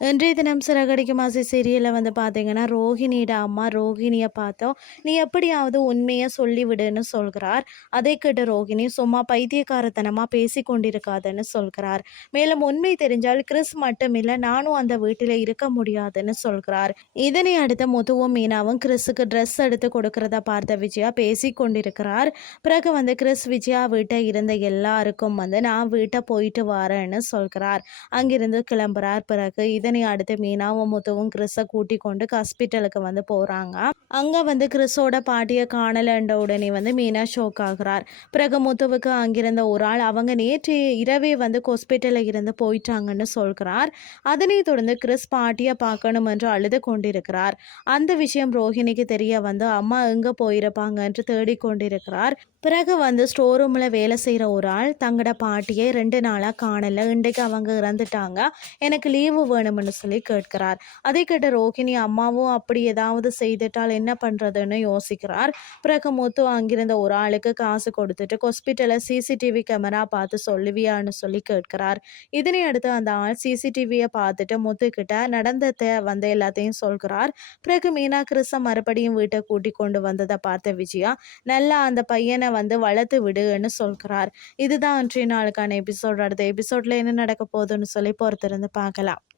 இன்றைய தினம் சிறகடிக்கும் ஆசை சீரியலில் வந்து பார்த்தீங்கன்னா ரோஹிணியோட அம்மா ரோஹிணியை பார்த்தோம். நீ எப்படியாவது உண்மையை சொல்லிவிடுன்னு சொல்கிறார். அதை கேட்டு ரோஹிணி சும்மா பைத்தியக்காரத்தனமாக பேசி கொண்டிருக்காதுன்னு சொல்கிறார். மேலும் உண்மை தெரிஞ்சால் கிறிஸ் மட்டுமில்லை நானும் அந்த வீட்டில் இருக்க முடியாதுன்னு சொல்கிறார். இதனை அடுத்து முதுவும் மீனாவும் கிறிஸுக்கு ட்ரெஸ் எடுத்து கொடுக்கறத பார்த்த விஜயா பேசி கொண்டிருக்கிறார். பிறகு வந்து கிறிஸ் விஜயா வீட்டை இருந்த எல்லாருக்கும் வந்து நான் வீட்டை போயிட்டு வரேன்னு சொல்கிறார். அங்கிருந்து கிளம்புறார். பிறகு இது இதனை அடுத்து மீனாவும் முத்துவும் கிறிஸை கூட்டி கொண்டு ஹாஸ்பிட்டலுக்கு வந்து போகிறாங்க அங்கே வந்து கிறிஸோட பாட்டியை காணலன்ற உடனே வந்து மீனா ஷோக் ஆகிறார். பிறகு முத்துவுக்கு அங்கிருந்த ஒரு ஆள் அவங்க நேற்று இரவே வந்து ஹாஸ்பிட்டலில் இருந்து போயிட்டாங்கன்னு சொல்கிறார். அதனைத் தொடர்ந்து கிறிஸ் பாட்டியை பார்க்கணும் என்று அழுது கொண்டிருக்கிறார். அந்த விஷயம் ரோஹிணிக்கு தெரிய வந்து அம்மா எங்கே போயிருப்பாங்க? என்று தேடிக்கொண்டிருக்கிறார் பிறகு வந்து ஸ்டோர் ரூமில் வேலை செய்கிற ஒரு ஆள் தங்களோட பாட்டியை ரெண்டு நாளாக காணலை இன்றைக்கு அவங்க இறந்துட்டாங்க. எனக்கு லீவு வேணும். வேண்டும்னு சொல்லி கேட்கிறார். அதை கேட்ட ரோஹிணி அம்மாவும் அப்படி ஏதாவது செய்துட்டால் என்ன பண்ணுறதுன்னு யோசிக்கிறார். பிறகு முத்து அங்கிருந்த ஒரு ஆளுக்கு காசு கொடுத்துட்டு ஹாஸ்பிட்டலில் சிசிடிவி கேமரா பார்த்து சொல்லுவியான்னு சொல்லி கேட்கிறார். இதனை அடுத்து அந்த ஆள் சிசிடிவியை பார்த்துட்டு முத்துக்கிட்ட நடந்ததை வந்து எல்லாத்தையும் சொல்கிறார். பிறகு மீனா கிறிஸை மறுபடியும் வீட்டை கூட்டி கொண்டு வந்ததை பார்த்த விஜயா நல்லா அந்த பையனை வந்து வளர்த்து விடுன்னு சொல்கிறார். இதுதான் அன்றைய நாளுக்கான எபிசோட். அடுத்த எபிசோட்ல என்ன நடக்க போகுதுன்னு சொல்லி பொறுத்திருந்து பார்க்கலாம்.